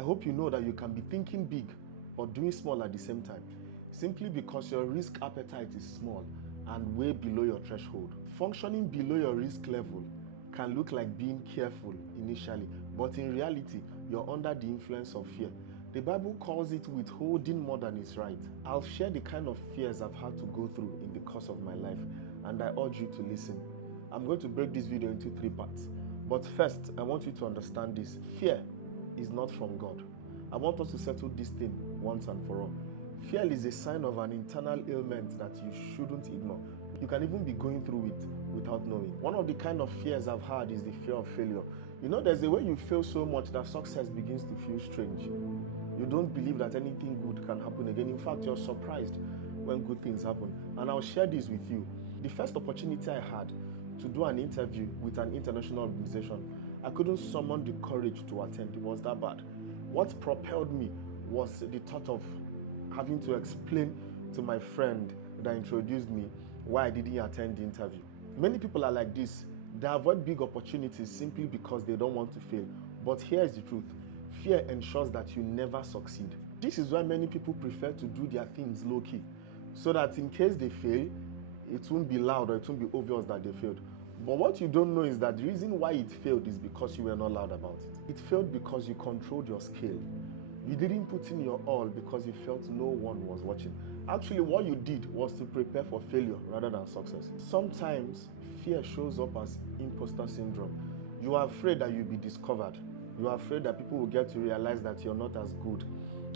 I hope you know that you can be thinking big but doing small at the same time, simply because your risk appetite is small and way below your threshold. Functioning below your risk level can look like being careful initially, but in reality, you're under the influence of fear. The Bible calls it withholding more than is right. I'll share the kind of fears I've had to go through in the course of my life, and I urge you to listen. I'm going to break this video into 3 parts. But first, I want you to understand this. Fear is not from God. I want us to settle this thing once and for all. Fear is a sign of an internal ailment that you shouldn't ignore. You can even be going through it without knowing. One of the kind of fears I've had is the fear of failure. You know, there's a way you fail so much that success begins to feel strange. You don't believe that anything good can happen again. In fact, you're surprised when good things happen. And I'll share this with you. The first opportunity I had to do an interview with an international organization, I couldn't summon the courage to attend. It was that bad. What propelled me was the thought of having to explain to my friend that introduced me why I didn't attend the interview. Many people are like this. They avoid big opportunities simply because they don't want to fail. But here's the truth. Fear ensures that you never succeed. This is why many people prefer to do their things low-key, so that in case they fail, it won't be loud or it won't be obvious that they failed. But what you don't know is that the reason why it failed is because you were not loud about it. It failed because you controlled your scale. You didn't put in your all because you felt no one was watching. Actually, what you did was to prepare for failure rather than success. Sometimes, fear shows up as imposter syndrome. You are afraid that you'll be discovered. You are afraid that people will get to realize that you're not as good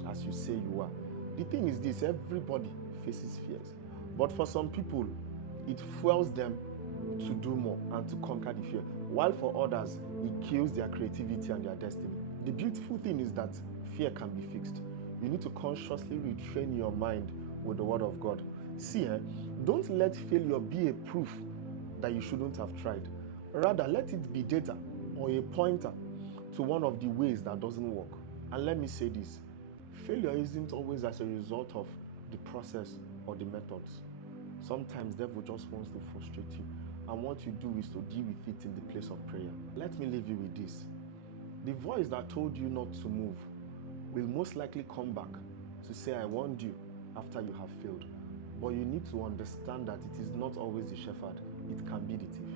as you say you are. The thing is this, everybody faces fears. But for some people, it fuels them to do more and to conquer the fear. While for others, it kills their creativity and their destiny. The beautiful thing is that fear can be fixed. You need to consciously retrain your mind with the word of God. See, don't let failure be a proof that you shouldn't have tried. Rather, let it be data or a pointer to one of the ways that doesn't work. And let me say this, failure isn't always as a result of the process or the methods. Sometimes the devil just wants to frustrate you, and what you do is to deal with it in the place of prayer. Let me leave you with this. The voice that told you not to move will most likely come back to say, I warned you, after you have failed. But you need to understand that it is not always the shepherd, it can be the thief.